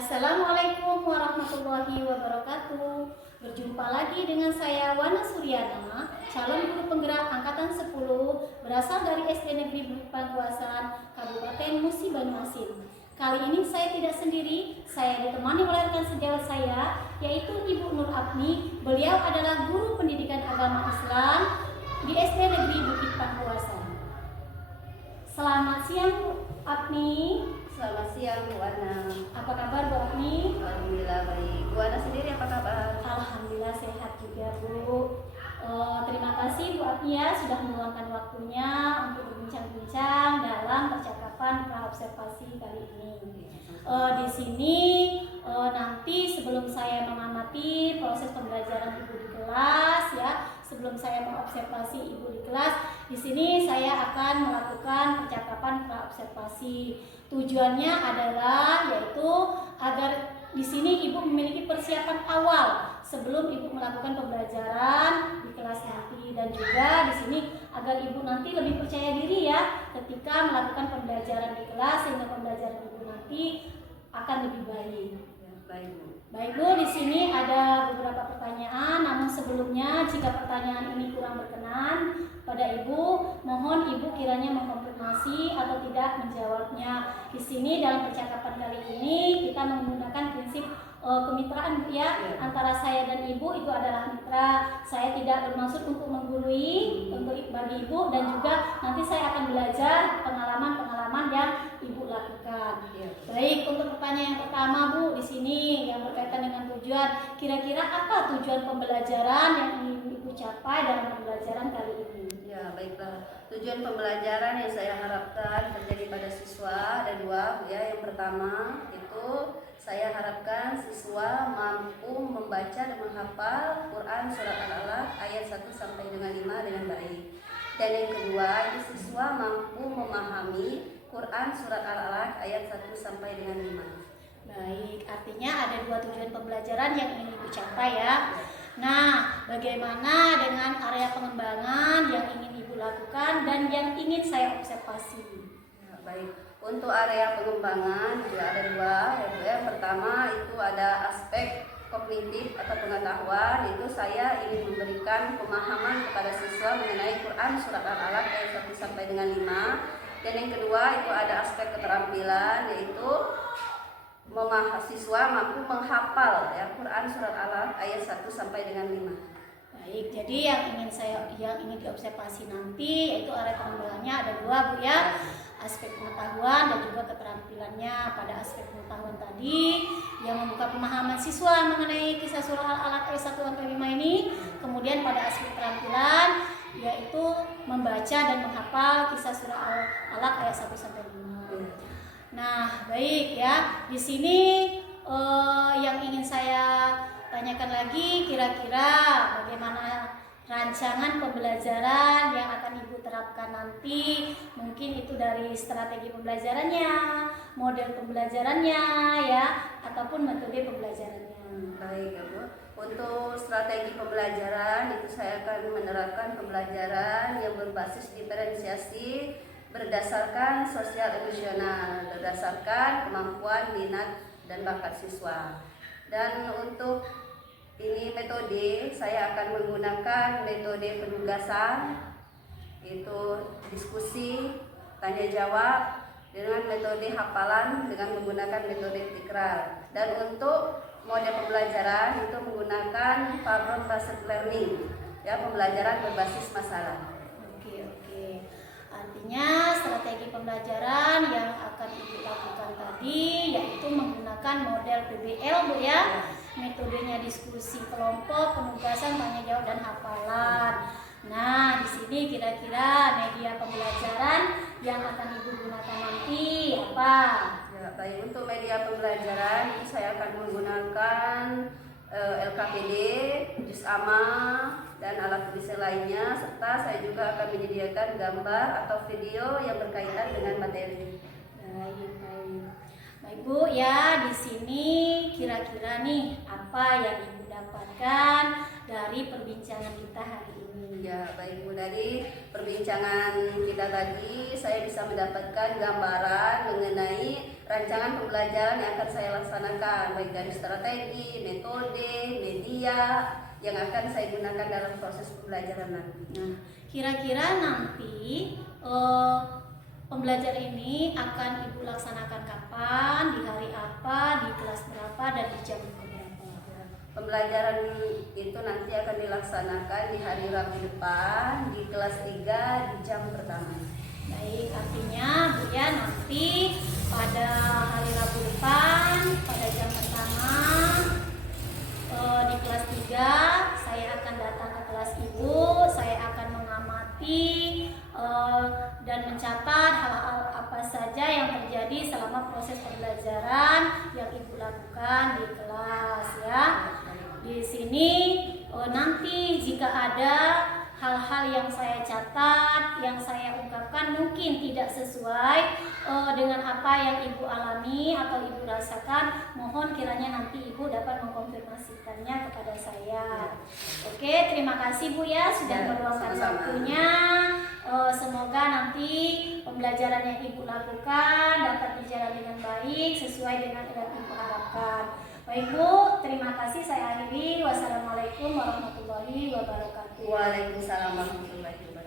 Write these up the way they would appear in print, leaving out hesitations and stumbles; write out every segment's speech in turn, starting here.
Assalamualaikum warahmatullahi wabarakatuh. Berjumpa lagi dengan saya Wana Suryana, calon guru penggerak angkatan 10 berasal dari SD Negeri Bukit Pakuasan, Kabupaten Musi Banyuasin. Kali ini saya tidak sendiri, saya ditemani oleh rekan sejawat saya, yaitu Ibu Nur Apni. Beliau adalah guru pendidikan agama Islam di SD Negeri Bukit Pakuasan. Selamat siang Bu Apni. Selamat siang Bu Ana. Apa kabar Bu Apni? Alhamdulillah baik. Bu Ana sendiri apa kabar? Alhamdulillah sehat juga Bu. Terima kasih Bu Apni ya sudah meluangkan waktunya untuk berbincang-bincang dalam percakapan praobservasi kali ini. Di sini nanti sebelum saya mengamati proses pembelajaran Ibu di kelas ya, sebelum saya mengobservasi Ibu di kelas, di sini saya akan melakukan percakapan praobservasi. Tujuannya adalah yaitu agar di sini Ibu memiliki persiapan awal sebelum Ibu melakukan pembelajaran di kelas nanti, dan juga di sini agar Ibu nanti lebih percaya diri ya ketika melakukan pembelajaran di kelas, sehingga pembelajaran Ibu nanti akan lebih baik. Ya, baik Bu. Baik Bu, di sini ada beberapa pertanyaan, namun sebelumnya jika pertanyaan ini kurang berkenan pada Ibu, mohon Ibu kiranya mengkonfirmasi atau tidak menjawabnya. Di sini dalam percakapan kali ini kita menggunakan prinsip kemitraan Bu ya, antara saya dan Ibu itu adalah mitra. Saya tidak bermaksud untuk menggurui untuk bagi Ibu, dan juga nanti saya akan belajar pengalaman-pengalaman yang Ibu lakukan. Baik, untuk pertanyaan yang pertama Bu, di sini yang berkaitan dengan tujuan. Kira-kira apa tujuan pembelajaran yang ingin Ibu capai dalam pembelajaran kali ini? Ya, baiklah. Tujuan pembelajaran yang saya harapkan terjadi pada siswa ada dua Bu ya. Yang pertama itu saya harapkan siswa mampu membaca dan menghafal Quran surat Al-Alaq ayat 1 sampai dengan 5 dengan baik. Dan yang kedua itu siswa mampu memahami Quran surat Al-Alaq ayat 1 sampai dengan 5. Baik, artinya ada dua tujuan pembelajaran yang ingin Ibu capai ya. Nah, bagaimana dengan area pengembangan yang ingin Ibu lakukan dan yang ingin saya observasi? Ya, baik. Untuk area pengembangan juga ada dua. Yang pertama itu ada aspek kognitif atau pengetahuan, itu saya ingin memberikan pemahaman kepada siswa mengenai Quran surat Al-Alaq ayat 1 sampai dengan 5. Dan yang kedua itu ada aspek keterampilan, yaitu siswa mampu menghafal ya Quran surat Al-Alaq ayat 1 sampai dengan 5. Baik, jadi yang ingin diobservasi nanti yaitu area pengembangannya ada dua Bu ya, aspek pengetahuan dan juga keterampilannya. Pada aspek pengetahuan tadi yang membuka pemahaman siswa mengenai kisah surah Al-Alaq ayat 1 sampai 5 ini, kemudian pada aspek keterampilan yaitu membaca dan menghafal kisah surah Al-Alaq ayat 1 sampai 5. Nah, baik ya. Di sini yang ingin saya tanyakan lagi, kira-kira bagaimana rancangan pembelajaran yang akan Ibu terapkan nanti? Mungkin itu dari strategi pembelajarannya, model pembelajarannya ya, ataupun metode pembelajarannya. Baik ya Bu. Untuk strategi pembelajaran itu saya akan menerapkan pembelajaran yang berbasis diferensiasi berdasarkan sosial emosional, berdasarkan kemampuan, minat, dan bakat siswa. Dan untuk ini metode, saya akan menggunakan metode penugasan, itu diskusi, tanya jawab, dengan metode hafalan dengan menggunakan metode tikrar. Dan untuk model pembelajaran itu menggunakan problem based learning, ya, pembelajaran berbasis masalah. Oke. Artinya strategi pembelajaran yang akan Ibu lakukan tadi yaitu menggunakan model PBL Bu ya. Metodenya diskusi kelompok, penugasan, tanya jawab, dan hafalan. Nah, di sini kira-kira media pembelajaran yang akan Ibu gunakan nanti apa? Ya, baik, untuk media pembelajaran ini saya akan menggunakan LKPD, Juz Amma, dan alat tulis lainnya, serta saya juga akan menyediakan gambar atau video yang berkaitan dengan materi. Baik Bu ya, di sini kira-kira nih apa yang Ibu dapatkan dari perbincangan kita hari ini? Ya, baik Bu, dari perbincangan kita tadi saya bisa mendapatkan gambaran mengenai rancangan pembelajaran yang akan saya laksanakan, baik dari strategi, metode, media yang akan saya gunakan dalam proses pembelajaran nanti. Nah, kira-kira nanti pembelajaran ini akan Ibu laksanakan kapan, di hari apa, di kelas berapa, dan di jam berapa? Pembelajaran itu nanti akan dilaksanakan di hari Rabu depan di kelas 3 di jam pertama. Baik, artinya Bu ya nanti pada hari Rabu depan pada jam pertama di kelas 3 saya akan datang ke kelas Ibu, saya akan mengamati dan mencatat hal-hal apa saja yang terjadi selama proses pembelajaran yang Ibu lakukan di kelas ya. Di sini nanti jika ada hal-hal yang saya catat, yang saya ungkapkan mungkin tidak sesuai dengan apa yang Ibu alami atau Ibu rasakan, mohon kiranya nanti Ibu dapat mengkonfirmasikannya kepada saya. Oke, terima kasih Bu ya sudah meluangkan waktunya. Semoga nanti pembelajaran yang Ibu lakukan dapat berjalan dengan baik sesuai dengan yang Ibu harapkan. Baik Bu, terima kasih, saya akhiri. Wassalamualaikum warahmatullahi wabarakatuh. Waalaikumsalam warahmatullahi wabarakatuh.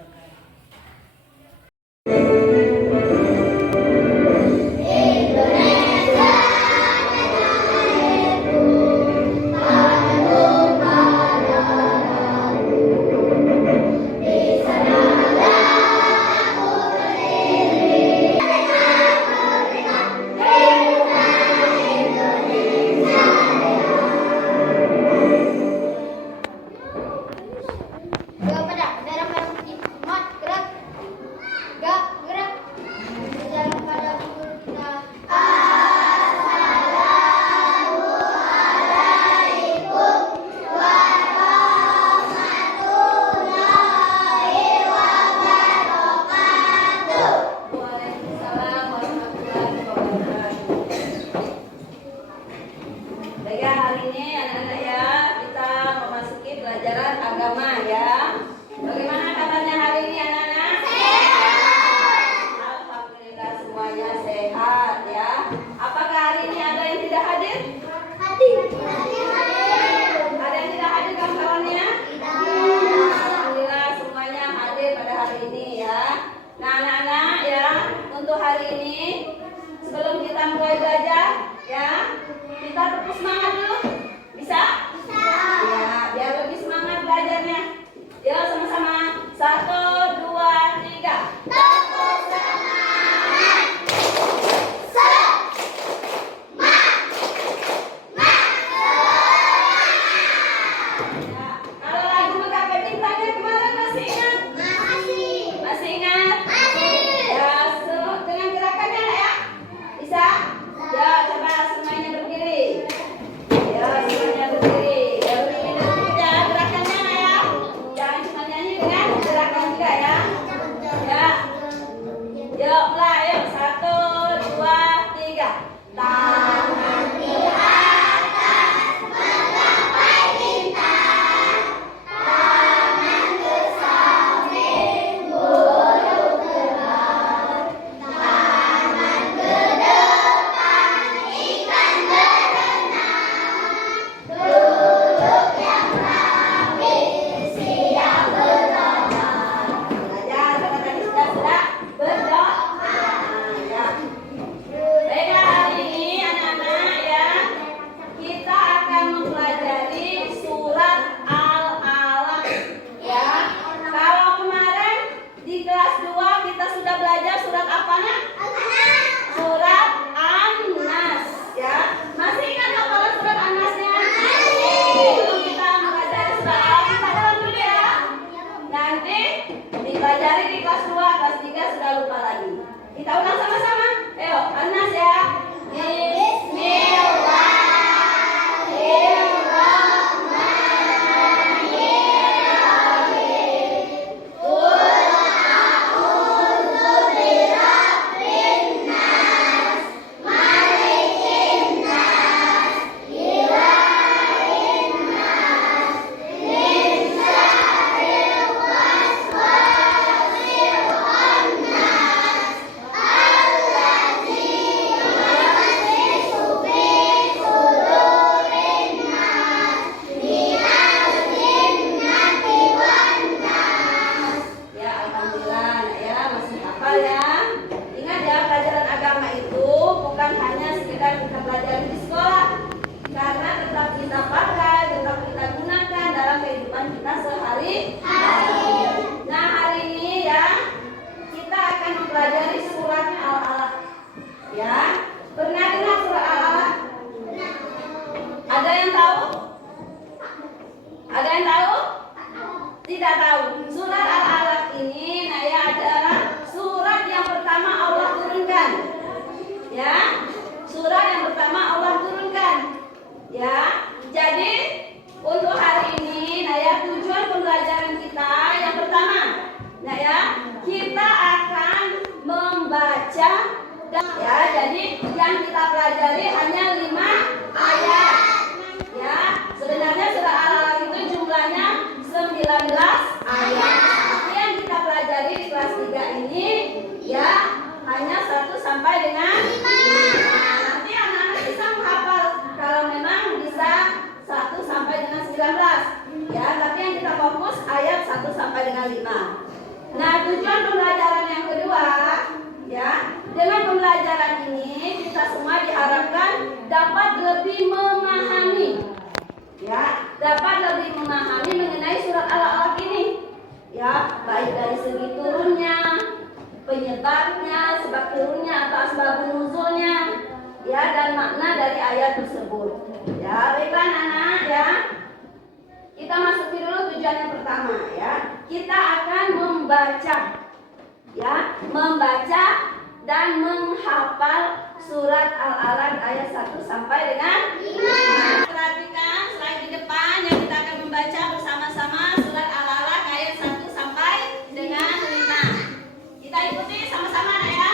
Masih ingat? Masih. Ya, dengan gerakannya ya. yang kita pelajari hanya 5 ayat. Ya, sebenarnya surah Al-Alaq itu jumlahnya 19 ayat. Tapi yang kita pelajari di kelas 3 ini ya hanya 1 sampai dengan 5. Nanti anak-anak bisa menghafal kalau memang bisa 1 sampai dengan 19. Ya, tapi yang kita fokus ayat 1 sampai dengan 5. Nah, tujuan pembelajaran yang kedua, ya, dengan pembelajaran ini kita semua diharapkan dapat lebih memahami, ya, dapat lebih memahami mengenai surat Al-Alaq ini, ya, baik dari segi turunnya, penyebabnya, sebab turunnya atau asbab nuzulnya, ya, dan makna dari ayat tersebut. Ya, baiklah anak-anak, ya. Kita masuki dulu tujuan yang pertama, ya. Kita akan membaca, ya, membaca dan menghafal surat Al-Alaq ayat 1 sampai dengan 5. Perhatikan slide di depan yang kita akan membaca bersama-sama surat Al-Alaq ayat 1 sampai dengan 5. Kita ikuti sama-sama ya.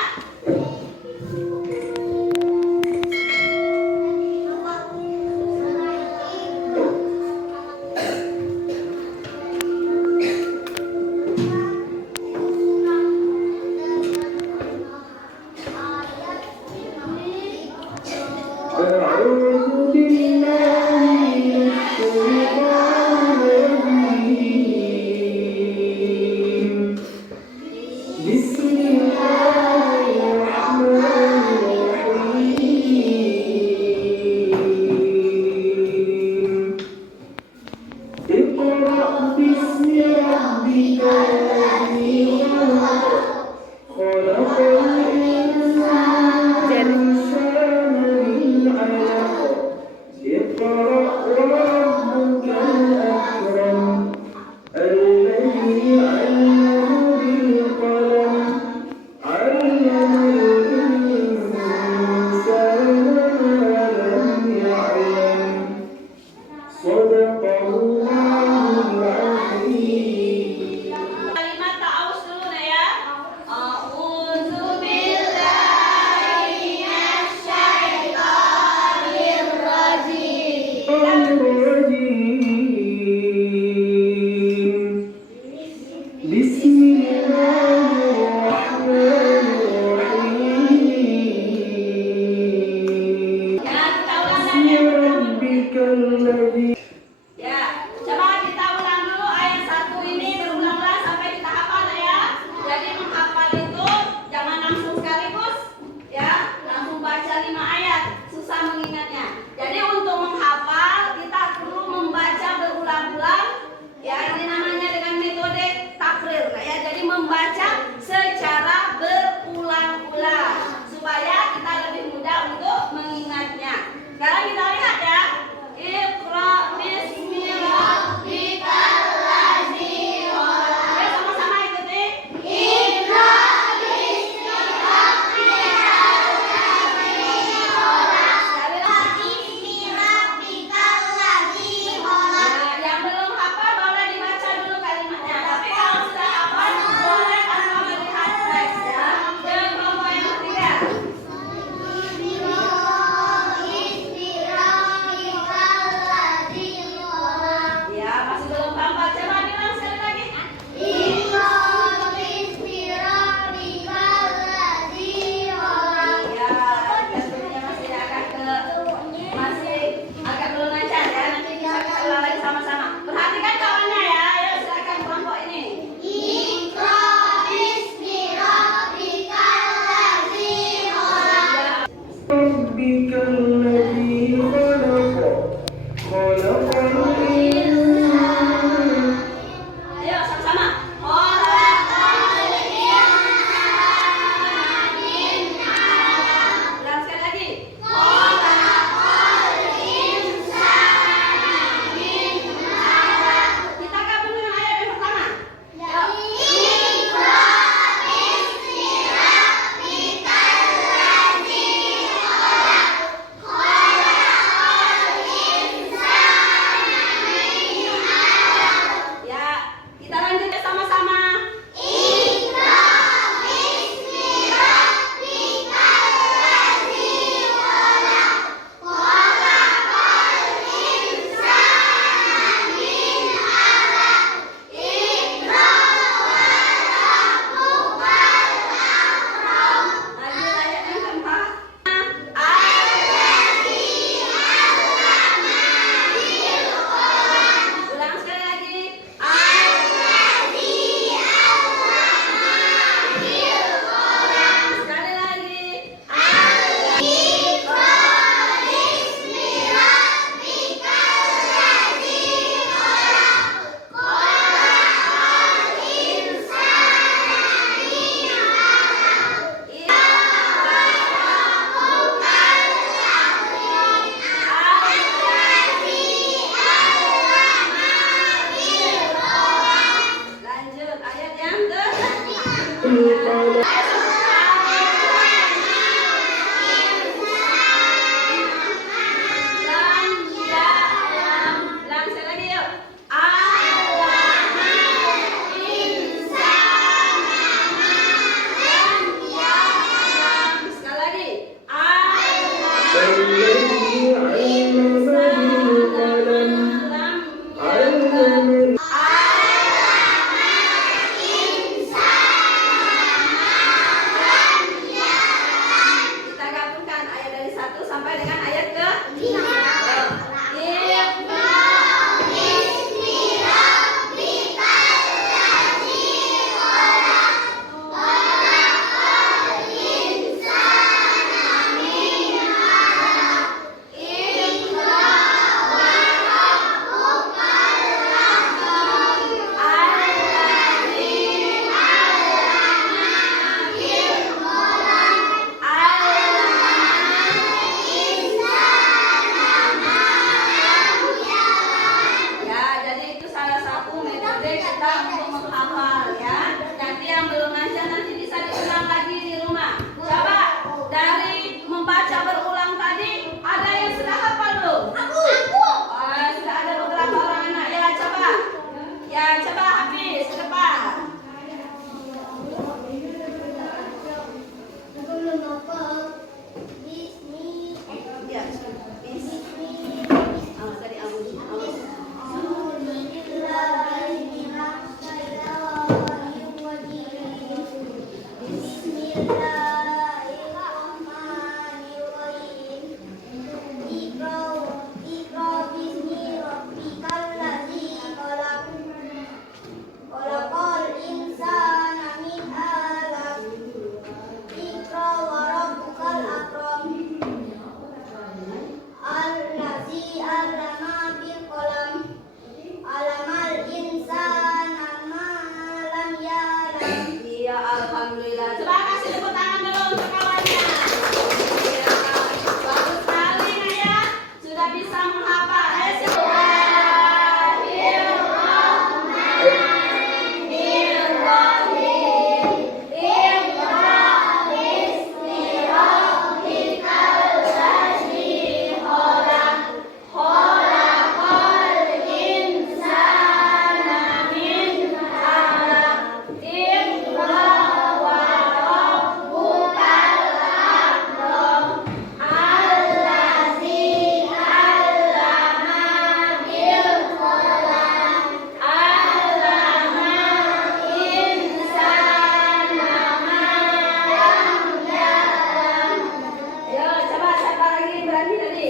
berani tadi?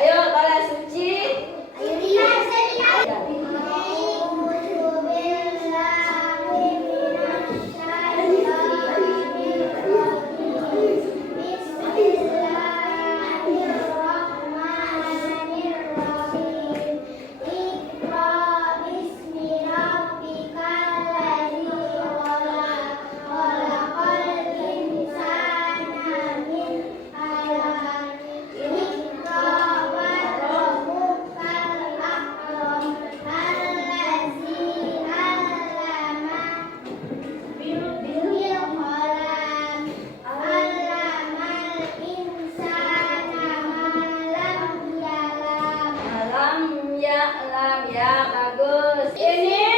Ayo bala suci. Ya, bagus. Ini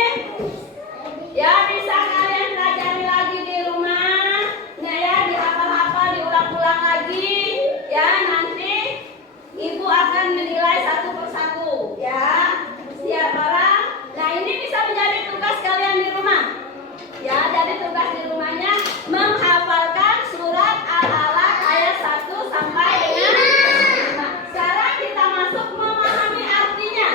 ya bisa kalian pelajari lagi di rumah. Nah ya, dihafal-hafal, diulang-ulang lagi. Ya, nanti ibu akan menilai satu persatu. Ya, siap orang? Nah, ini bisa menjadi tugas kalian di rumah. Ya, jadi tugas di rumahnya menghafalkan surat Al-Alaq ayat 1 sampai dengan 5. Sekarang kita masuk memahami artinya.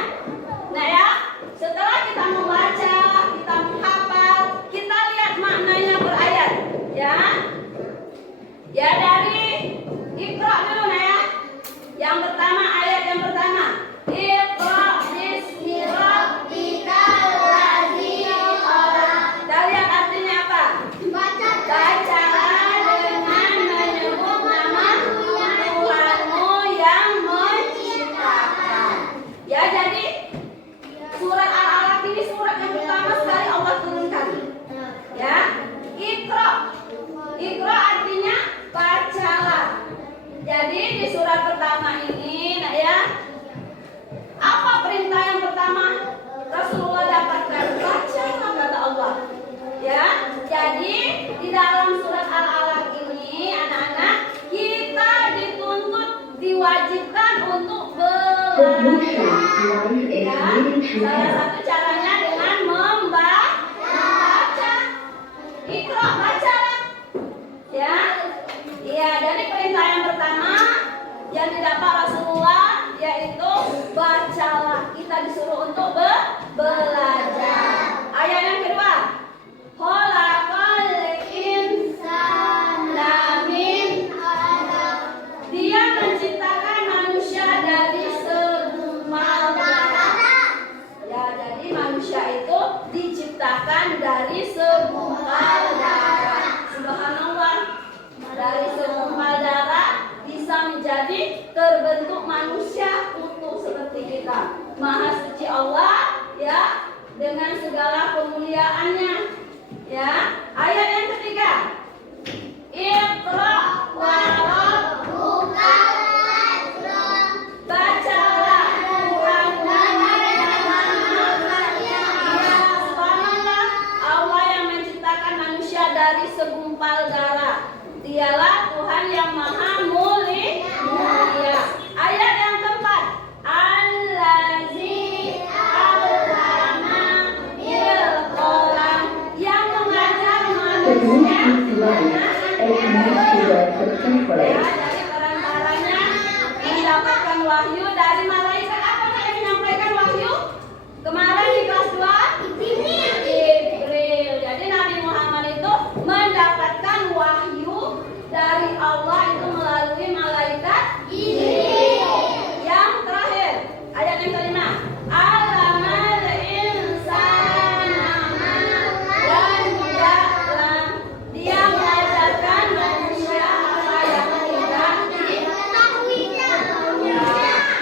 Nah ya, setelah kita membaca, kita menghafal, kita lihat maknanya berayat. Ya, ya dari Iqra dulu nah ya. Yang pertama, ayat yang pertama. Iqra bismi rabbikal ladzi khalaq. Kita lihat artinya apa? Bacalah dengan menyebut nama Tuhanmu yang menciptakan. Ya, jadi surat Al-Alaq ini surat yang pertama sekali Allah turunkan. Ya, Iqra. Iqra artinya bacalah. Jadi di surat pertama ini, nah ya, apa perintah yang pertama Rasulullah dapatkan? Bacalah kata Allah. Ya, jadi di dalam surat Al-Alaq ini, anak-anak, kita dituntut, diwajibkan untuk belajar. Ya, salah satu caranya dengan membaca. Iqra, bacalah. Ya, iya. Dari perintah yang pertama yang didapat Rasulullah yaitu bacalah. Kita disuruh untuk belajar. Ayat yang kedua. Khalaqal insana min 'alaq. Dia menciptakan manusia dari segumpal darah. Ya, jadi manusia itu diciptakan dari segumpal darah. Subhanallah. Dari segumpal darah bisa menjadi terbentuk manusia utuh seperti kita. Maha suci Allah ya, dengan segala kemuliaannya. Ya, ayat yang ketiga. Iqra wa rabbukal akram. Bacalah Tuhanmu yang maha mulia. Subhanallah, Allah yang menciptakan manusia dari segumpal darah. Dialah Tuhan yang maha mulia. Ayat yang keempat. Allazi allama bil qalam. Yang mengajar manusia. Ya, dari perantaranya mendapatkan wahyu dari malaikat. Apa yang menyampaikan wahyu? Kemarin di kelas 2 Jibril. Jadi Nabi Muhammad itu mendapatkan wahyu dari Allah itu melalui malaikat Jibril. Yang terakhir, ayat yang kelima. Alamal insana ma lam ya'lam. Dia mengajarkan manusia apa yang tidak diketahuinya.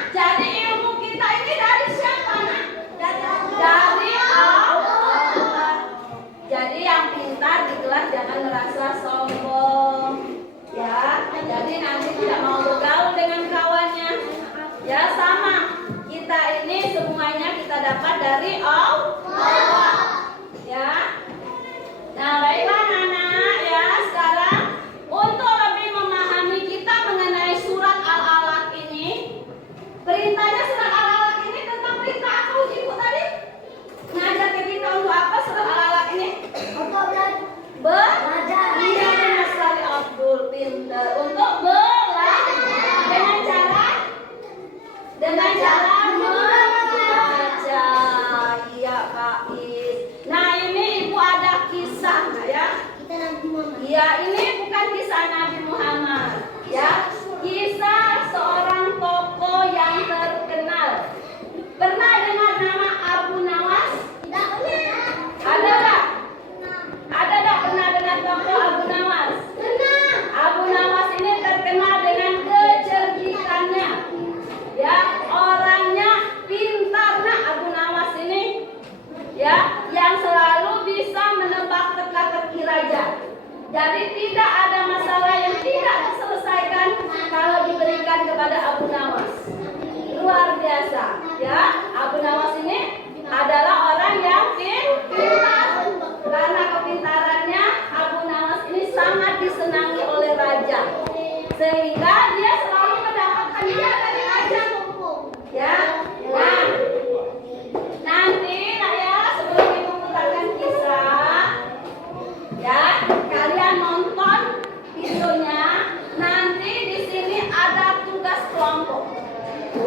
Jadi ilmu kita ini dari siapa, Nak? Dari Allah. Jadi yang pintar di kelas jangan merasa sombong. Ya, jadi nanti tidak mau bergaul dengan kawannya. Ya, sama. Kita ini semuanya kita dapat dari Allah. Ya. Nah, baiklah anak-anak ya, sekarang untuk lebih memahami kita mengenai surat Al-Alaq ini, perintahnya surat Al-Alaq ini tentang perintah apa Ibu tadi? Ngajak ke kita untuk apa surat Al-Alaq ini? Belajar. Iya, benar sekali Abdul, pintar. Untuk belajar dengan cara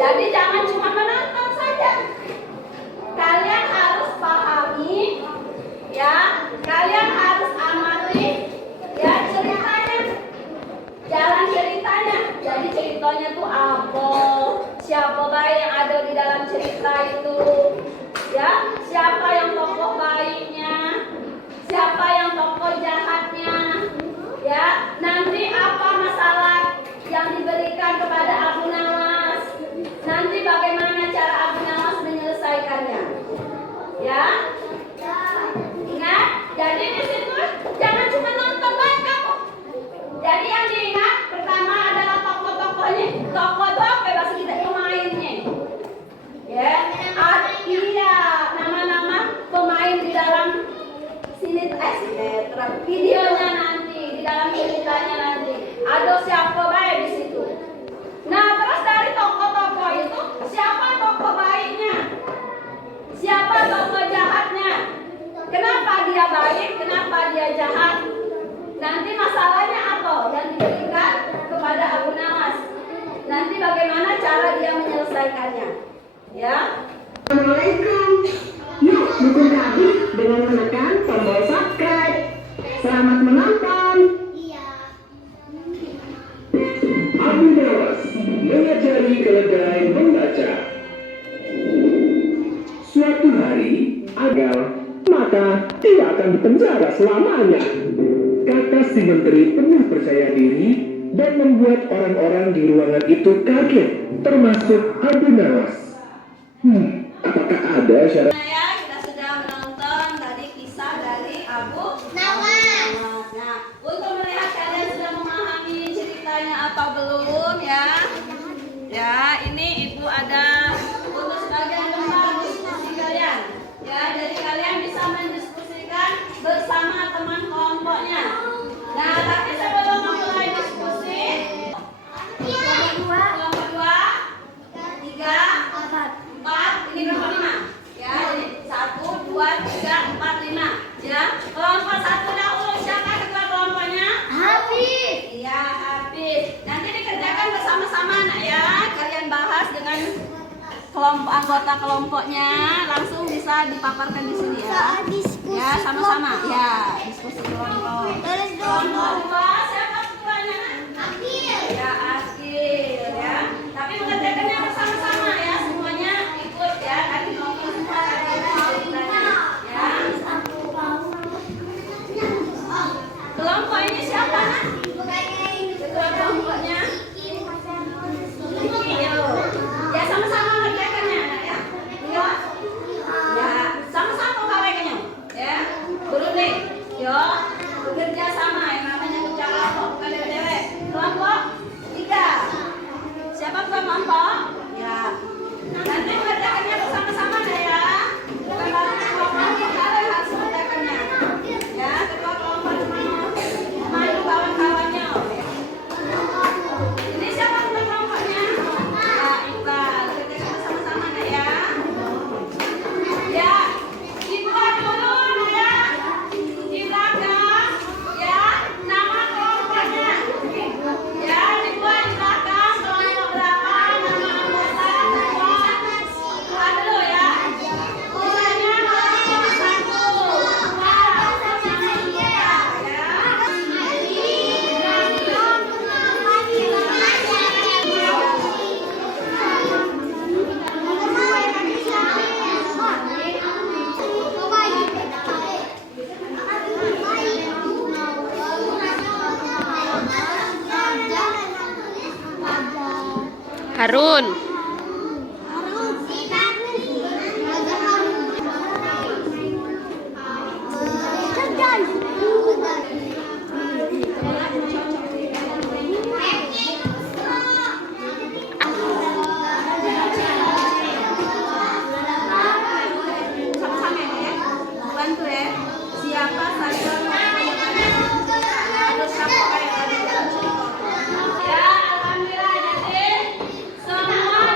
Jadi jangan cuma menonton saja. Kalian harus pahami, ya. Kalian harus amati, ya, ceritanya. Jalan ceritanya. Jadi ceritanya tuh apa? Siapa baik yang ada di dalam cerita itu? Ya, siapa yang tokoh baiknya? Siapa yang tokoh jahatnya? Ya, nanti apa masalah yang diberikan kepada Abu Nawas? Nanti bagaimana cara Abu Nawas menyelesaikannya? Ya, ingat. Jadi di situ jangan cuma nonton baik kamu. Jadi yang diingat pertama adalah tokoh-tokohnya. Tokoh itu apa bahasa kita? Pemainnya. Ya, iya, nama-nama pemain di dalam sinetron. Videonya nanti, di dalam ceritanya nanti. Ada siapa baik di situ. Nah, terus dari tokoh-tokoh itu siapa tokoh baiknya? Siapa tokoh jahatnya? Kenapa dia baik? Kenapa dia jahat? Nanti masalahnya apa yang diberikan kepada Abu Nawas? Nanti bagaimana cara dia menyelesaikannya? Ya. Assalamualaikum. Yuk dukung kami dengan menekan tombol subscribe. Selamat menonton. Abu Nawas mengajari keledai membaca. Suatu hari, agar maka tidak akan dipenjara selamanya, kata si menteri penuh percaya diri dan membuat orang-orang di ruangan itu kaget, termasuk Abu Nawas. Apakah ada syarat? Ya, kita sudah menonton tadi kisah dari Abu Nawas. Nah, untuk melihat kalian sudah memahami ceritanya atau belum ya? Ya, ini ibu ada untuk sebagian tempat diskusi kalian. Ya, jadi kalian bisa mendiskusikan bersama teman kelompoknya. Nah, tapi sebelum memulai diskusi, kelompok 2, 3, 4, ini berapa 5? Ya, ini 1, 2, 3, 4, 5. Ya, kelompok 1 dahulu, siapa ketua kelompoknya? Habib. Iya, Habib. Nanti dikerjakan bersama-sama nak ya. Kalian bahas dengan kelompok anggota kelompoknya, langsung bisa dipaparkan di sini ya. Ya, sama-sama. Ya, diskusi kelompok. Kelompok 2, siapa ketuanya? Akil. Ya, Akil ya. Tapi mengerjakannya bersama-sama ya, semuanya ikut ya. Kan kelompok semua ada ceritanya. Ya. Kelompok ini siapa nak? Ketua kelompoknya? Ya, sama-sama mengerjakannya ya. Ya. Ya, sama-sama mengerjakannya. Ya. Berunding. Yo, bekerja sama yang namanya kerja kelompok, bukan dewek-dewek. Kelompok 3. Siapa ketua kelompok? Ya. Nanti mengerjakannya bersama-sama deh ya. Bukan baru ketua kelompok kalian harus mengerjakannya. Ya, ketua kelompok memandu kawan-kawannya. Ini siapa ketua kelompoknya? Ya, Iqbal. Kerjakan bersama-sama deh ya. Ya, dibuat dulu ya. Di belakang ya, nama kelompoknya. Ya, dibuat di belakang kelompok berapa, nama anggota, kelompok. Buat dulu ya. Misalnya kelompok 1, 2, sama 3 ya. Harun. Sama-sama ya. Bantu ya. Siapa saja harus siapa yang ada di dalam cerita. Ya, alhamdulillah jadi semua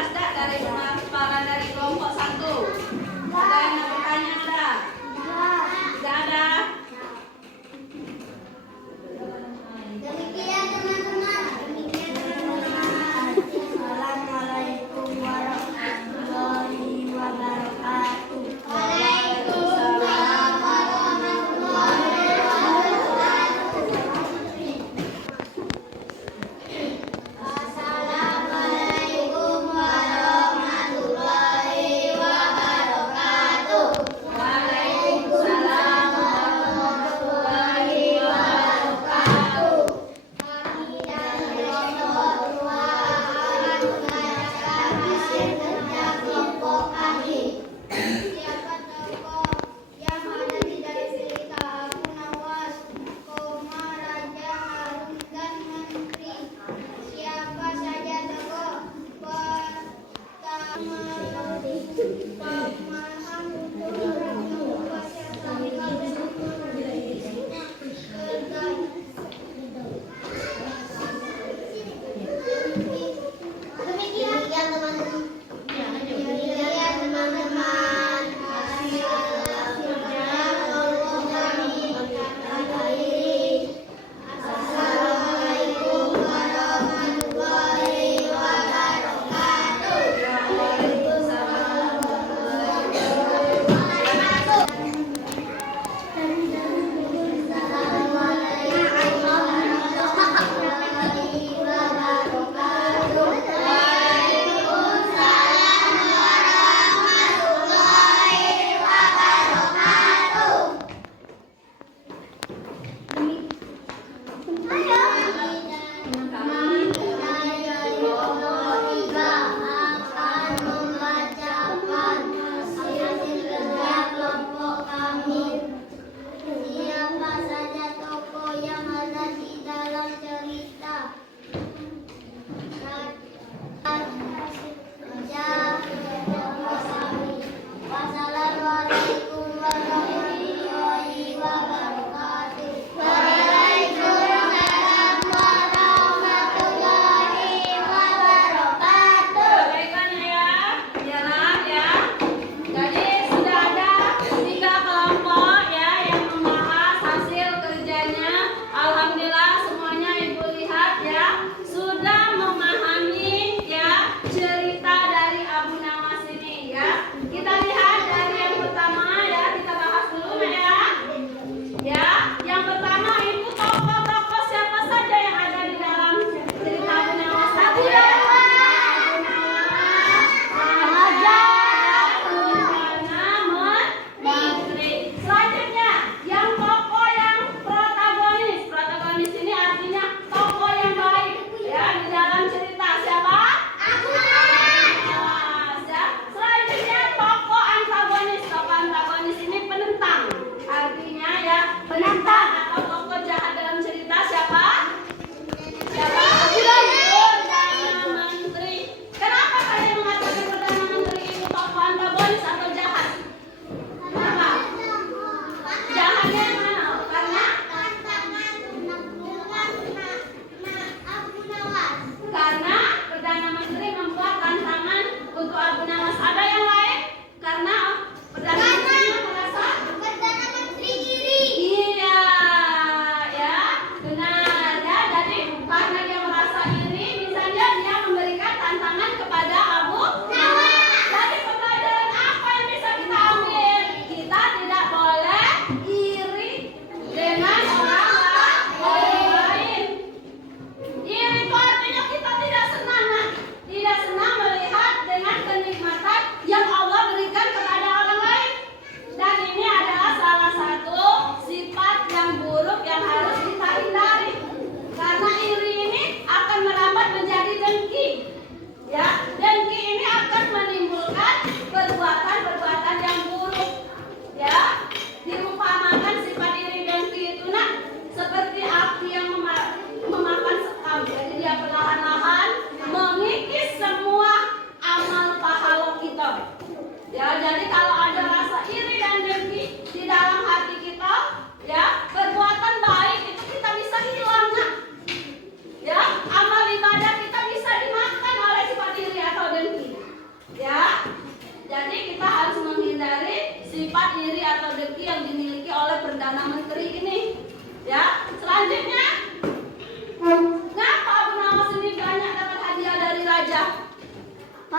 jelas tak dari para dari kelompok 1? Ada yang mau bertanya enggak? Tidak ada. Demikian teman-teman. Assalamualaikum warahmatullahi wabarakatuh. Waalaikumsalam warahmatullahi wabarakatuh. Assalamualaikum warahmatullahi wabarakatuh.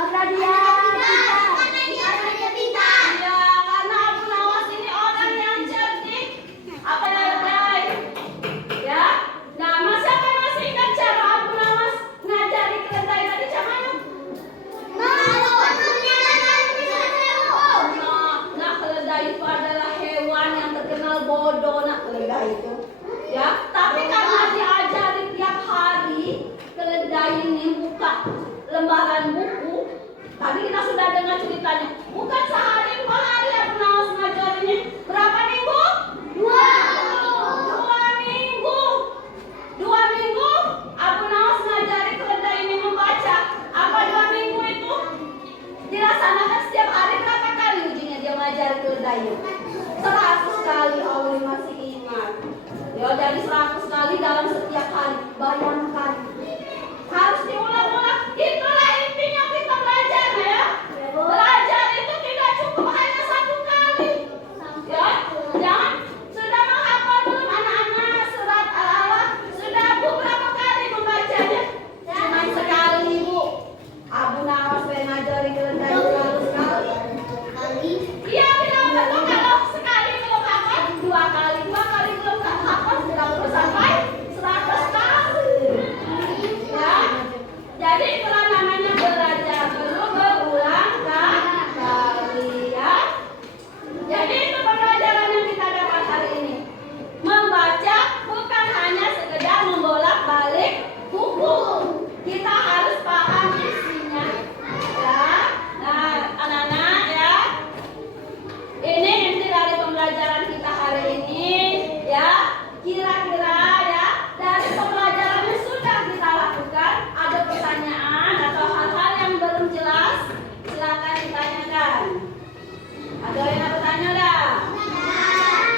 Karena dia pintar. Ya, karena Abu Nawas ini orang yang cerdik. Apa Leldai? Ya. Nah, siapa yang masih ingat cara Abu Nawas ngajari keledai tadi cara mana? Nah, keledai itu adalah hewan yang terkenal bodoh, nah keledai itu. Ya, tapi karena diajari tiap hari, keledai ini buka lembaran buku. Tadi kita sudah dengar ceritanya. Bukan sehari 2 hari Abu Nawas ngajarinya. Berapa minggu? 2 minggu. 2 minggu Abu Nawas ngajari keledai ini membaca. Apa 2 minggu itu? Dilaksanakan setiap hari berapa kali ujinya dia mengajari keledainya? 100 kali. Allah masih ingat. Ya, jadi 100 kali dalam setiap hari. Bayangkan. Harus diulang-ulang. Itulah intinya kita belajar ya. Belajar itu tidak cukup hanya 1 kali. Ya, jangan sudah menghafal belum anak-anak surat Al-Alaq? Sudah beberapa kali membacanya? Cuma sekali, Bu. Abu Nawas ngajari keledai selalu sekali. Iya, bilang betul kalau sekali belum hafal, 2 kali. 2 kali belum hafal, sudah terus sampai 100 kali. Ya, jadi itulah namanya belajar perlu berulang kali ya. Jadi itu pembelajaran yang kita dapat hari ini. Membaca bukan hanya sekedar membolak-balik buku. Kita harus paham isinya. Ya, nah anak-anak ya. Ini inti dari pembelajaran kita hari ini ya. Kira-kira ya dari pembelajaran yang sudah kita lakukan ada pertanyaan atau hal-hal yang belum jelas, silakan ditanyakan. Ada yang mau bertanya dah?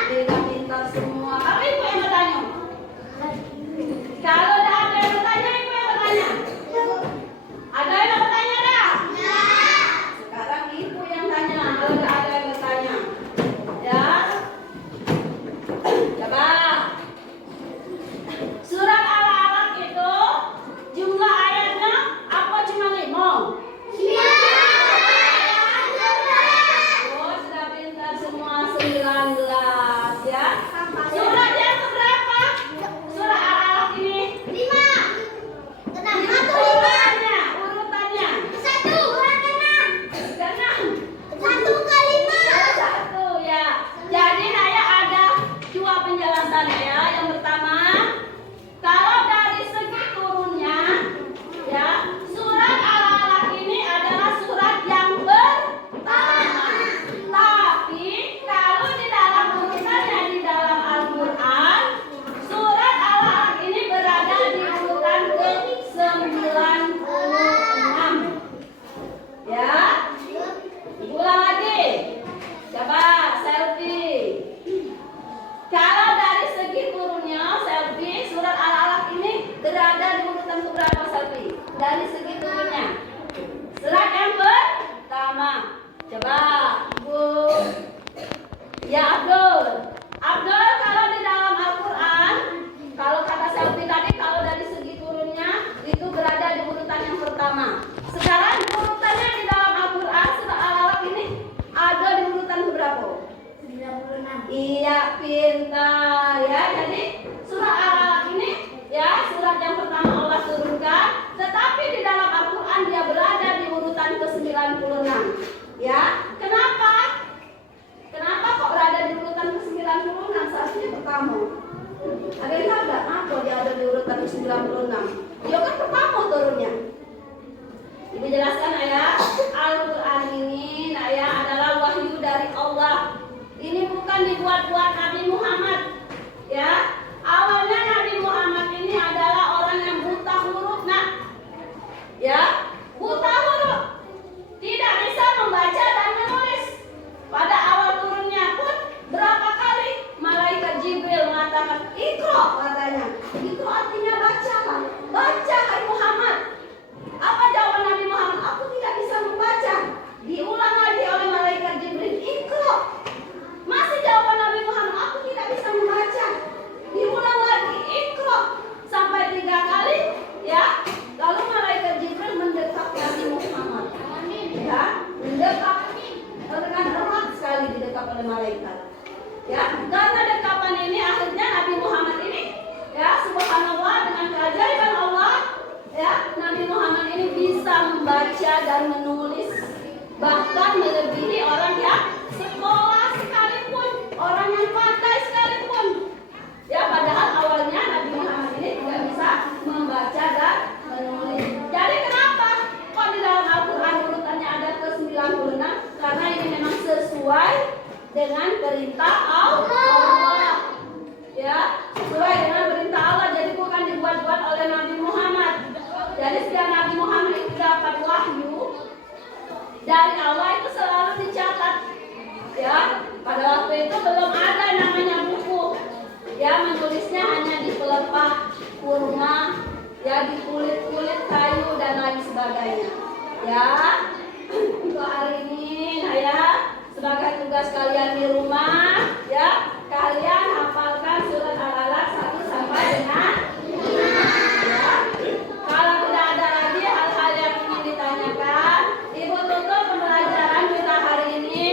Tidak pintar semua. Kalau ibu yang bertanya? Kalau dah ada yang bertanya, ibu yang bertanya. Ada yang mau bertanya dah? Sekarang ibu yang tanya. Kalau dah ada yang bertanya, ya. Coba. Surat Al-Alaq itu jumlah ayatnya apa cuma 5? Oh, sudah pintar semua 19 ya. Surat yang keberapa? Surat Al-Alaq ini? 5. Urutannya. Satu ya. Jadi Naya ada 2 penjelasan ya. Yang pertama, kalau dari segi turunnya ya, surat Al-Alaq ini adalah surat yang pertama. Tapi kalau di dalam urutannya di dalam Al-Qur'an, surat Al-Alaq ini berada di urutan ke-96. Ya. Ulang lagi. Coba selfie. Kalau dari segi turunnya selfie, surat Al-Alaq ini berada di urutan keberapa selfie? Dari segi turunnya. Surat yang pertama. Coba, Bu. Ya Abdul. Abdul, kalau di dalam Al-Quran, kalau kata selfie tadi, kalau dari segi turunnya itu berada di urutan yang pertama. Sekarang urutannya di dalam Al-Quran, surat Al-Alaq ini ada di urutan berapa? 96. Iya, pintar ya. Jadi surat Al-Alaq ini ya surat yang pertama Allah turunkan, tetapi di dalam Al-Qur'an dia berada di urutan ke-96. Ya, kenapa? Kenapa kok berada di urutan ke-96? Seharusnya pertama. Ada yang tahu nggak kenapa dia ada di urutan ke-96? Dia kan pertama turunnya. Ibu jelaskan ya, Al-Quran ini ya adalah wahyu dari Allah. Ini bukan dibuat-buat Nabi Muhammad. Ya, awalnya Nabi Muhammad ini adalah orang yang buta huruf, nak. Ya, buta huruf, tidak bisa membaca dan menulis. Pada awal turunnya pun berapa kali malaikat Jibril mengatakan, "Iqra," katanya. Iqra artinya bacalah. Baca hai Muhammad. Apa jawaban Nabi Muhammad? Aku tidak bisa membaca. Diulang lagi oleh malaikat Jibril, Iqra. Masih jawaban Nabi Muhammad, aku tidak bisa membaca. oleh malaikat. Ya, karena dekapan ini akhirnya Nabi Muhammad ini, ya, subhanallah, dengan keajaiban Allah, ya, Nabi Muhammad ini bisa membaca dan menulis, bahkan melebihi orang yang sekolah sekalipun, orang yang pandai sekalipun. Ya, padahal awalnya Nabi Muhammad ini tidak bisa membaca dan menulis. Jadi kenapa kok di dalam Al-Quran urutannya ada ke-96? Karena ini memang sesuai dengan perintah Allah. Ya, sesuai dengan perintah Allah. Jadi bukan dibuat-buat oleh Nabi Muhammad. Jadi setiap Nabi Muhammad itu dapat wahyu dari Allah itu selalu dicatat. Ya, pada waktu itu belum ada namanya buku. Ya, menulisnya hanya di pelepah kurma, ya, di kulit-kulit kayu dan lain sebagainya. Ya, untuk hari ini, nah ya, sebagai tugas kalian di rumah, ya, kalian hafalkan surat Al-Alaq 1 sampai dengan 5. Ya, kalau tidak ada lagi hal-hal yang ingin ditanyakan, Ibu tutup pembelajaran kita hari ini.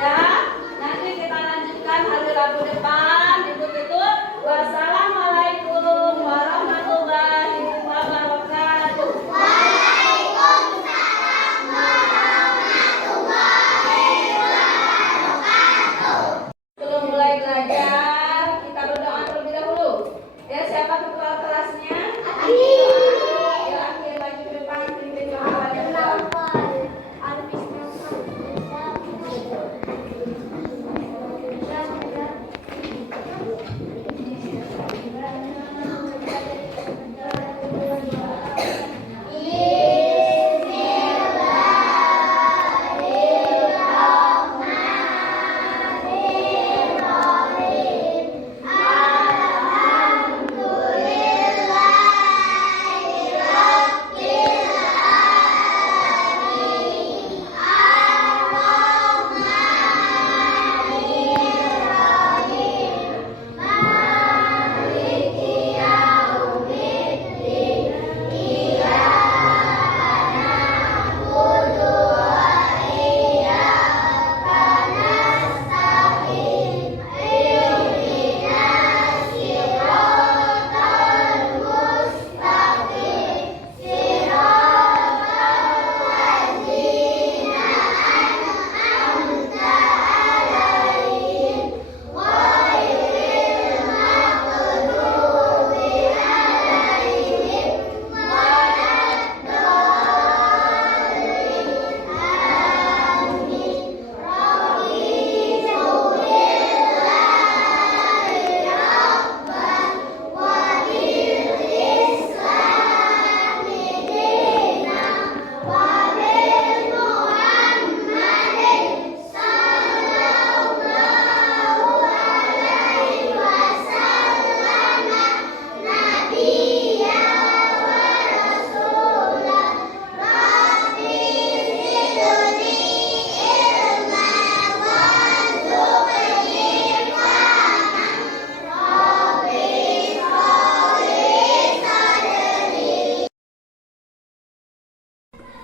Ya, nanti kita lanjutkan hari Rabu depan. Ibu tutup. Wassalamualaikum warahmatullahi wabarakatuh. Sebelum mulai belajar, kita berdoa terlebih dahulu. Ya, siapa ketua kelasnya? Ya, akhir baju ke depan, pimpin doa baca doa.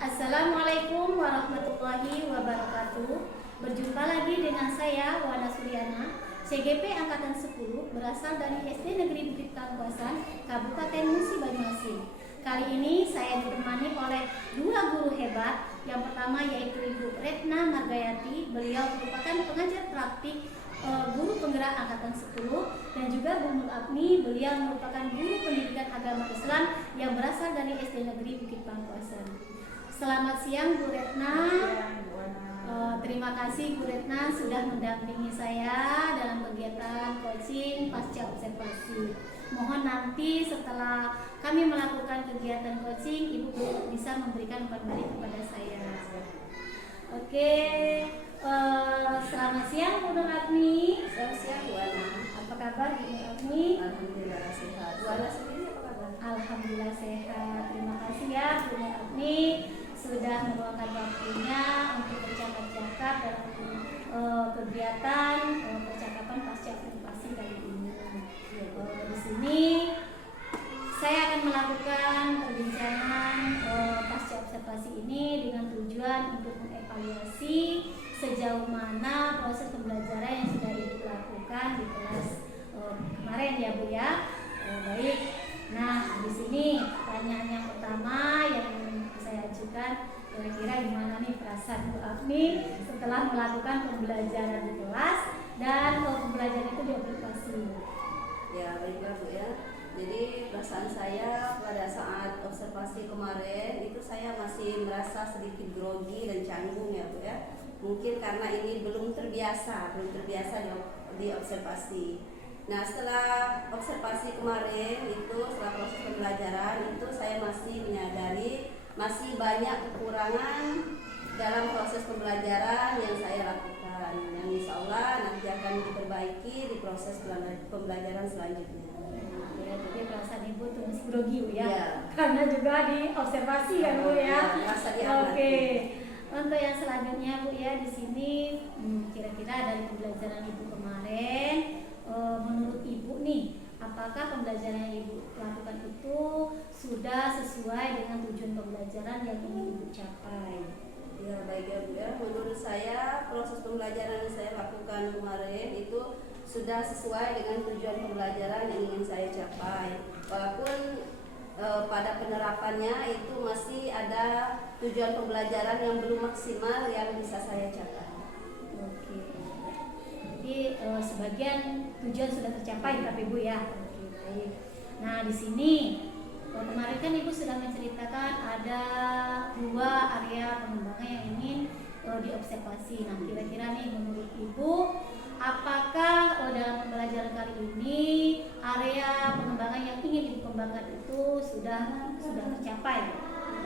Assalamualaikum warahmatullahi wabarakatuh. Berjumpa lagi dengan saya Wana Suryana, CGP Angkatan 10, berasal dari SD Negeri Bukit Kangkuasan, Kabupaten Musi Banyuasin. Kali ini saya ditemani oleh dua guru hebat. Yang pertama yaitu Ibu Retna Margayati. Beliau merupakan pengajar praktik guru penggerak Angkatan 10, dan juga Bu Nur Apni. Beliau merupakan guru pendidikan agama Islam yang berasal dari SD Negeri Bukit Kangkuasan. Selamat siang Bu Retna. Terima kasih Bu Retna sudah mendampingi saya dalam kegiatan coaching pasca observasi. Mohon nanti setelah kami melakukan kegiatan coaching, Ibu bisa memberikan umpan balik kepada saya. Oke, selamat siang Bu Nur Apni. Selamat siang Bu Ana. Apa kabar Bu Nur Apni? Alhamdulillah sehat. Bu Ana sendiri apa kabar? Alhamdulillah sehat. Terima kasih ya Bu Nur Apni sudah meluangkan waktunya untuk bercakap-cakap dalam kegiatan percakapan pasca observasi kali ini. Di sini saya akan melakukan perbincangan pasca observasi ini dengan tujuan untuk mengevaluasi sejauh mana proses pembelajaran yang sudah Ibu lakukan di kelas kemarin ya Bu ya. Baik. Nah, di sini pertanyaan yang pertama yang saya ajukan, kira-kira gimana nih perasaan Bu Apni setelah melakukan pembelajaran di kelas dan pembelajaran itu di aplikasi? Ya, baiklah Bu ya. Jadi perasaan saya pada saat observasi kemarin itu saya masih merasa sedikit grogi dan canggung ya Bu ya. Mungkin karena ini belum terbiasa di observasi. Nah, setelah observasi kemarin itu, setelah proses pembelajaran itu saya masih menyadari masih banyak kekurangan dalam proses pembelajaran yang saya lakukan. Yang insya Allah nanti akan diperbaiki di proses pembelajaran selanjutnya. Ya, jadi perasaan Ibu tuh masih grogi Bu ya. Iya. Karena juga di observasi kan Bu ya. Merasa diamati. Oke. Untuk yang selanjutnya Bu ya, di sini kira-kira dari pembelajaran Ibu kemarin, menurut Ibu nih, apakah pembelajaran yang Ibu lakukan itu sudah sesuai dengan tujuan pembelajaran yang ingin Ibu capai? Ya, baik ya Bu ya. Menurut saya proses pembelajaran yang saya lakukan kemarin itu sudah sesuai dengan tujuan pembelajaran yang ingin saya capai. Walaupun pada penerapannya itu masih ada tujuan pembelajaran yang belum maksimal yang bisa saya capai. Oke. Jadi sebagian tujuan sudah tercapai tapi Bu ya. Oke, baik. Nah, di sini kemarin kan Ibu sudah menceritakan ada 2 area pengembangan yang ingin diobservasi. Nah, kira-kira nih menurut Ibu, apakah dalam pembelajaran kali ini area pengembangan yang ingin Ibu kembangkan itu sudah tercapai?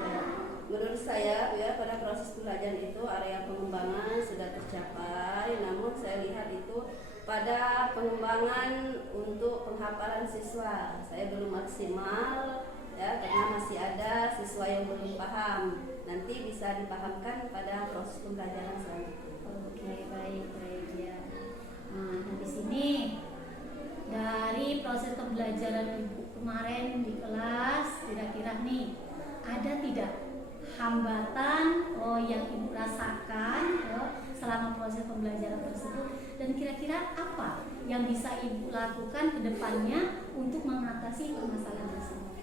Ya, menurut saya ya pada proses pembelajaran itu area pengembangan sudah tercapai, namun saya lihat itu pada pengembangan untuk penghafalan siswa saya belum maksimal ya, karena masih ada siswa yang belum paham. Nanti bisa dipahamkan pada proses pembelajaran selanjutnya. Oke, baik ya. Nah, di sini dari proses pembelajaran Ibu kemarin di kelas, kira-kira nih ada tidak hambatan yang Ibu rasakan selama proses pembelajaran tersebut, dan kira-kira apa yang bisa Ibu lakukan ke depannya untuk mengatasi permasalahan tersebut?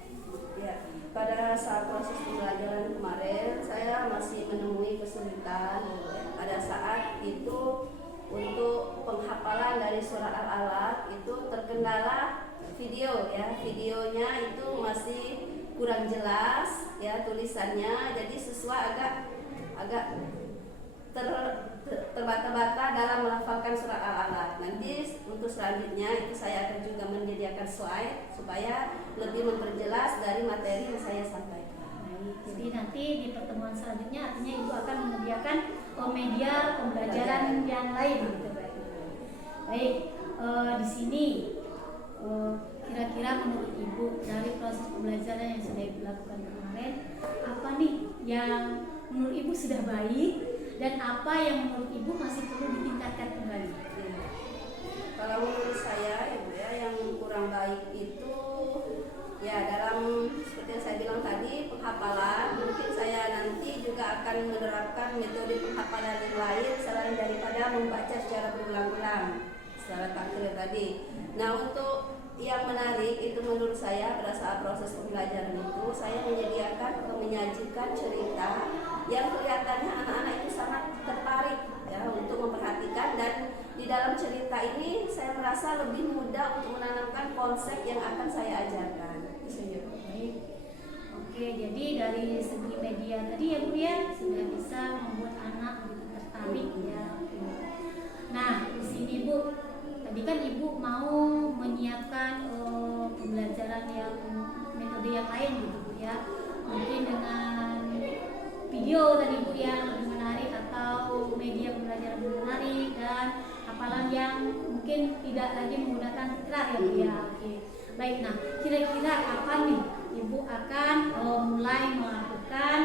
Ya, pada saat proses pembelajaran kemarin saya masih menemui kesulitan pada saat itu untuk penghafalan dari surah Al-Alaq itu terkendala video ya, videonya itu masih kurang jelas ya tulisannya, jadi siswa agak terbata-bata dalam melafalkan surah Al-Alaq. Nanti untuk selanjutnya itu saya akan juga menyediakan slide supaya lebih memperjelas dari materi yang saya sampaikan. Jadi nanti di pertemuan selanjutnya artinya Ibu akan menyediakan media pembelajaran yang lain gitu. Baik, di sini kira-kira menurut Ibu dari proses pembelajaran yang sudah Ibu lakukan kemarin, apa nih yang menurut Ibu sudah baik dan apa yang menurut Ibu masih perlu ditingkatkan kembali? Ya. Kalau menurut saya Ibu ya, yang kurang baik itu ya dalam seperti yang saya bilang tadi penghafalan, mungkin saya nanti juga akan menerapkan metode penghafalan yang lain selain daripada membaca secara berulang-ulang secara takrir tadi. Nah, untuk yang menarik itu menurut saya pada saat proses pembelajaran itu saya menyediakan atau menyajikan cerita yang kelihatannya anak-anak itu sangat tertarik ya untuk memperhatikan, dan di dalam cerita ini saya merasa lebih mudah untuk menanamkan konsep yang akan saya ajarkan. Baik. Oke, jadi dari segi media tadi ya Bu ya sudah bisa membuat anak begitu tertarik ya. Nah, di sini Bu, tadi kan Ibu mau menyiapkan pembelajaran yang metode yang lain gitu Bu ya. Mungkin dengan video tadi Bu yang lebih menarik atau media pembelajaran lebih menarik dan hafalan yang mungkin tidak lagi menggunakan tekrar ya Bu ya. Oke. Baik, nah kira-kira kapan nih Ibu akan mulai melakukan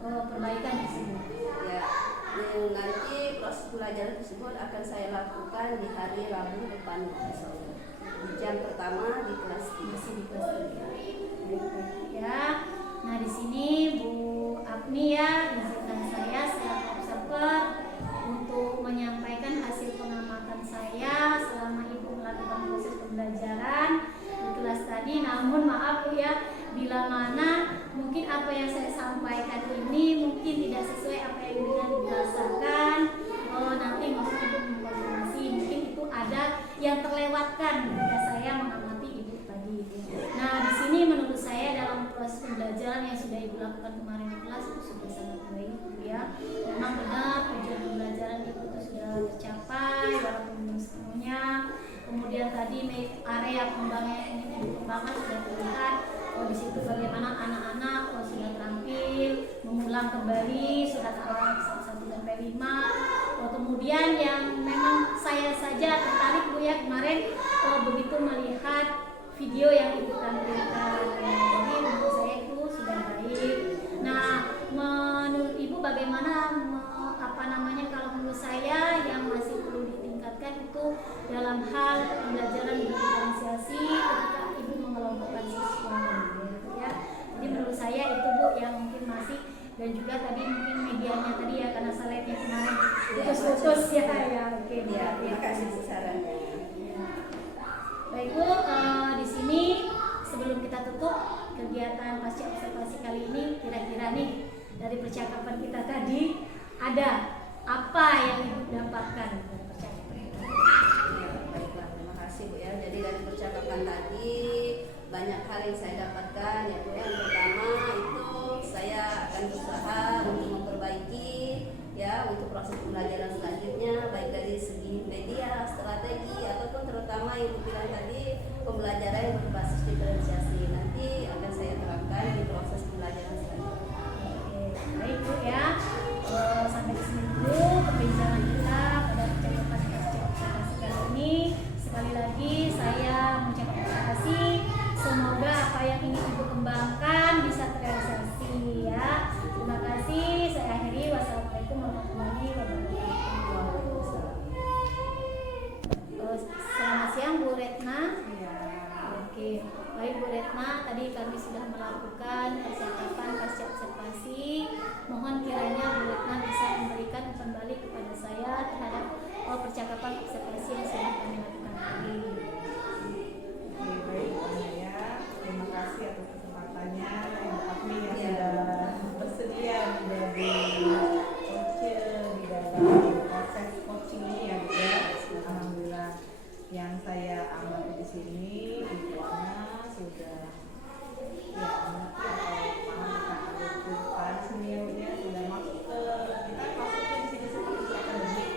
perbaikan di sini? Ya, nanti proses pembelajaran tersebut akan saya lakukan di hari Rabu depan di jam pertama di kelas 3. Masih di kelas 3. Ya. Nah, di sini Bu Apni ya, izinkan saya selaku observer untuk pertama sudah terlihat di situ bagaimana anak-anak sudah terampil mengulang kembali surat Al-Baqarah 1 sampai 5. Kemudian yang memang saya saja tertarik Bu ya kemarin begitu melihat video yang Ibu tampilkan. Jadi menurut saya itu sudah baik. Nah, menurut Ibu bagaimana kalau menurut saya yang masih perlu ditingkatkan itu dalam hal pembelajaran diferensiasi ketika Ibu mengelompokkan siswa ya. Jadi menurut saya itu Bu yang mungkin masih, dan juga tadi mungkin medianya tadi ya karena slide-nya kemarin fokus ya oke Ya, terima kasih sarannya. Baik Bu, di sini sebelum kita tutup kegiatan pasca observasi kali ini, kira-kira nih dari percakapan kita tadi ada apa yang Ibu dapatkan dari percakapan itu? Ya, baiklah, terima kasih Bu ya. Jadi dari percakapan tadi banyak hal yang saya dapatkan ya Bu. Yang pertama itu saya akan berusaha untuk memperbaiki ya untuk proses pembelajaran selanjutnya baik dari segi media, strategi ataupun terutama yang dibilang tadi pembelajaran yang berbasis diferensiasi nanti akan saya terapkan di proses pembelajaran selanjutnya. Oke, baik Bu ya. Sampai di sini dulu perbincangan kita pada percakapan pasca observasi kali ini. Sekali lagi saya mengucapkan terima kasih. Semoga apa yang ingin Ibu kembangkan bisa terrealisasi ya. Terima kasih. Saya akhiri. Wassalamualaikum warahmatullahi wabarakatuh. Selamat siang Bu Retna. Oke, baik Bu Retna. Tadi kami sudah melakukan percakapan pasca observasi. Mohon kiranya Bu Retna bisa memberikan kembali kepada saya terhadap percakapan observasi yang sudah kami lakukan tadi. Oke, baik Bu Anaya, terima kasih atas kesempatannya Ibu Afni yang sudah bersedia menjadi coach di dalam proses coaching ini ya Bu ya. Alhamdulillah yang saya amati di sini Ibu Ana sudah ya mengerti atau paham tentang kehidupan seni ya Bu ya, sudah masuk ke kita masuknya di sini seperti akademik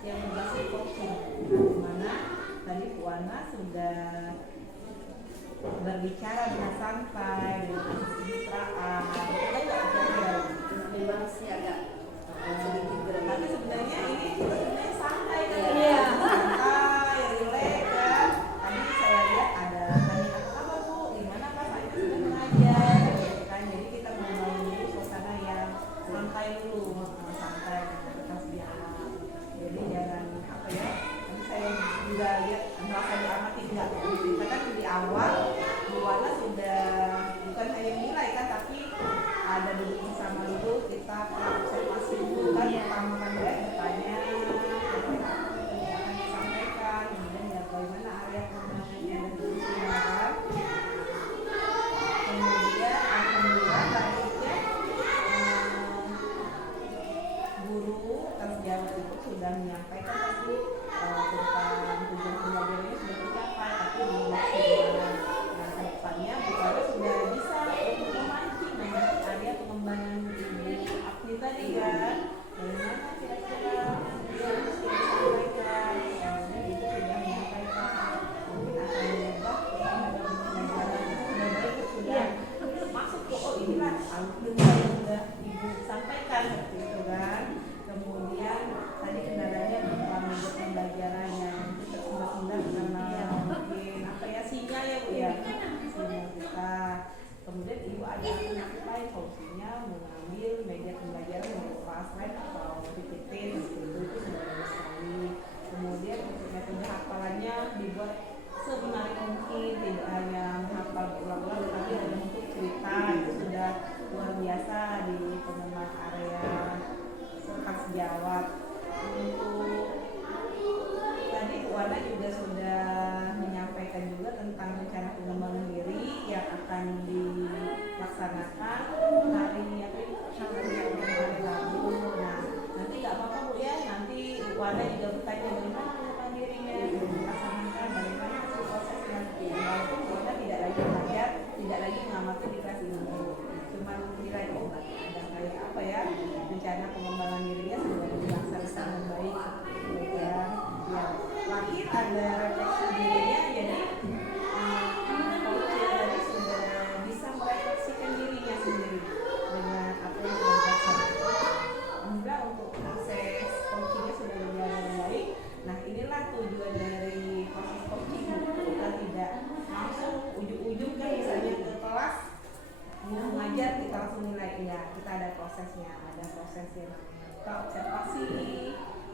yang berbasis coaching, di mana tadi Bu Ana sudah berbicara dengan santai, dengan kemesraan. Memang sih agak sedikit berat. Tapi sebenarnya ini sebenarnya santai kan? Iya. Santai, rileks kan? Tadi saya lihat ada tanya apa Bu? Gimana Pak? Saya sudah mengajar, gitu kan? Jadi kita membangun dulu suasana yang santai dulu, santai kita sedia. Jadi jangan apa ya? Nanti saya juga lihat merasa diamati enggak? Kita kan di awal Bu Ana sudah bukan hanya nilai kan, tapi ada duduk bersama dulu, kita observasi dulu kan, pertama kan bertanya apa yang akan disampaikan, kemudian ya bagaimana area pengembangannya dan seterusnya kan. Kemudian alhamdulillah baiknya guru transjawab itu sudah menyampaikan tadi tentang tujuan pembelajaran ini sudah tercapai, tapi belum maksimal. Nah, kedepannya Bu Ana sudah bisa untuk memancing area pengembangan Ibu Afni tadi kan, bagaimana kira-kira yang harus disampaikan, kemudian Ibu sudah menyampaikan mungkin akan mengubah ada pembelajaran sudah baik, sudah masuk ke inilah alhamdulillah yang sudah Ibu sampaikan seperti itu kan. Kemudian tadi kendalanya berupa media pembelajaran yang tersendat-sendat karena mungkin apa ya sinyal ya Bu ya, sinyal kita. Kemudian Ibu ada menyampaikan solusinya mengambil media pembelajaran yang berupa slide atau PPT seperti itu sudah bagus sekali. Kemudian untuk metode hafalannya dibuat semenarik mungkin, tidak hanya menghafal berulang-ulang tetapi ada bentuk cerita, itu sudah luar biasa di pengembangan area serta jawab. Untuk tadi Bu Ana juga sudah menyampaikan juga tentang rencana pengembangan diri yang akan dilaksanakan hari Rabu. Nah, nanti nggak apa-apa Bu ya, nanti Bu Ana juga bertanya bagaimana pengembangan dirinya, dilaksanakan bagaimana hasil prosesnya. Walaupun Bu Ana tidak lagi belajar, tidak lagi mengamati di kelas ilmu, cuma menilai ada kayak apa ya rencana pengembangan dirinya sudah dilaksanakan dengan baik ya. Ya, lahir ada refleksi dirinya, jadi coach proses coachingnya sudah berjalan dengan baik. Nah inilah tujuan dari proses coaching. Kita tidak langsung ujung-ujung kan misalnya ke kelas mengajar kita langsung nilai, ya kita ada prosesnya, ada prosesnya namanya kita observasi,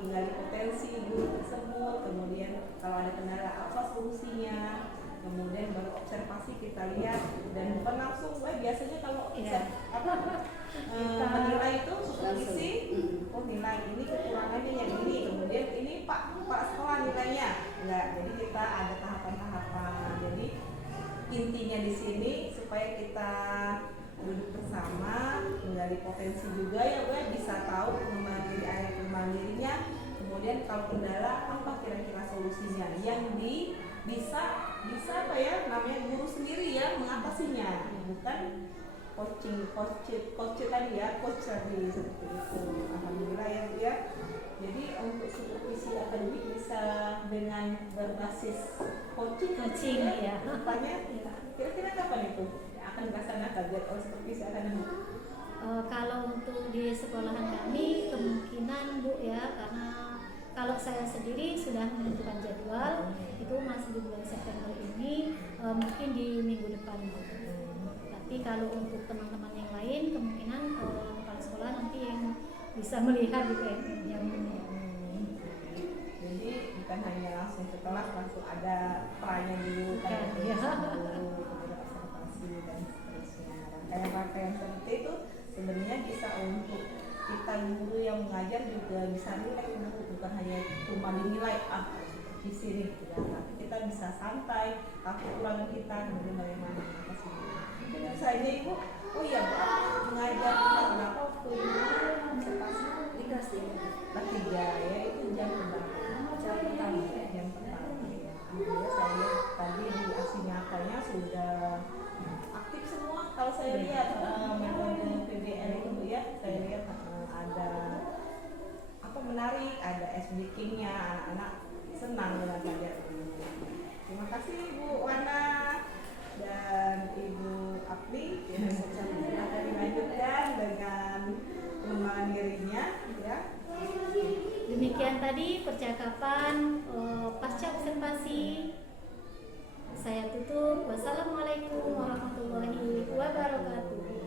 menggali potensi guru tersebut, kemudian kalau ada kendala apa solusinya, kemudian baru observasi kita lihat, dan bukan langsung biasanya kalau menilai itu supervisi, oh nilai ini kekurangannya yang ini, kemudian ini pak sekolah nilainya enggak, jadi kita ada tahapan-tahapan. Jadi intinya di sini supaya kita duduk bersama, menggali potensi juga ya bisa tahu pengembangan diri pengembangan dirinya, kemudian kalau kendala apa kira-kira solusinya yang bisa apa ya namanya guru sendiri ya mengatasinya, bukan coach tadi ya, coach tadi seperti itu. Alhamdulillah ya. Jadi untuk supervisi akademik bisa dengan berbasis coaching ya. Depannya kira-kira kapan itu akan dilaksanakan oleh supervisi akademik? Kalau untuk di sekolahan kami kemungkinan Bu ya, karena kalau saya sendiri sudah menentukan jadwal itu masih di bulan September ini, mungkin di minggu depan Bu. Tapi kalau untuk teman-teman yang lain kemungkinan kepala sekolah nanti yang bisa melihat di PMN yang ini. Jadi bukan hanya langsung setelah langsung ada perannya dulu, Bukan, dulu, ya. kemudian observasi dan seterusnya. Rangkaian seperti itu sebenarnya bisa untuk kita guru yang mengajar juga bisa nilai, bukan hanya cuma dinilai di sini, ya. Tapi kita bisa santai, tahu kekurangan kita, kemudian bagaimana mengatasinya. Mungkin saja Ibu, oh iya Bu, mengajar kenapa waktu Ibu observasi di kelas 3 ya, itu jam berapa? Jam pertama ya. Alhamdulillah saya tadi di aksi nyatanya sudah aktif semua. Kalau saya lihat metode PBL itu ya, saya lihat ada apa menarik, ada ice breaking-nya, anak-anak senang dengan pelajaran ini. Terima kasih Ibu Wana dan Ibu Apli. Ya, silakan dilanjutkan dengan pengembangan dirinya ya. Demikian tadi percakapan pasca observasi. Saya tutup. Wassalamualaikum warahmatullahi wabarakatuh.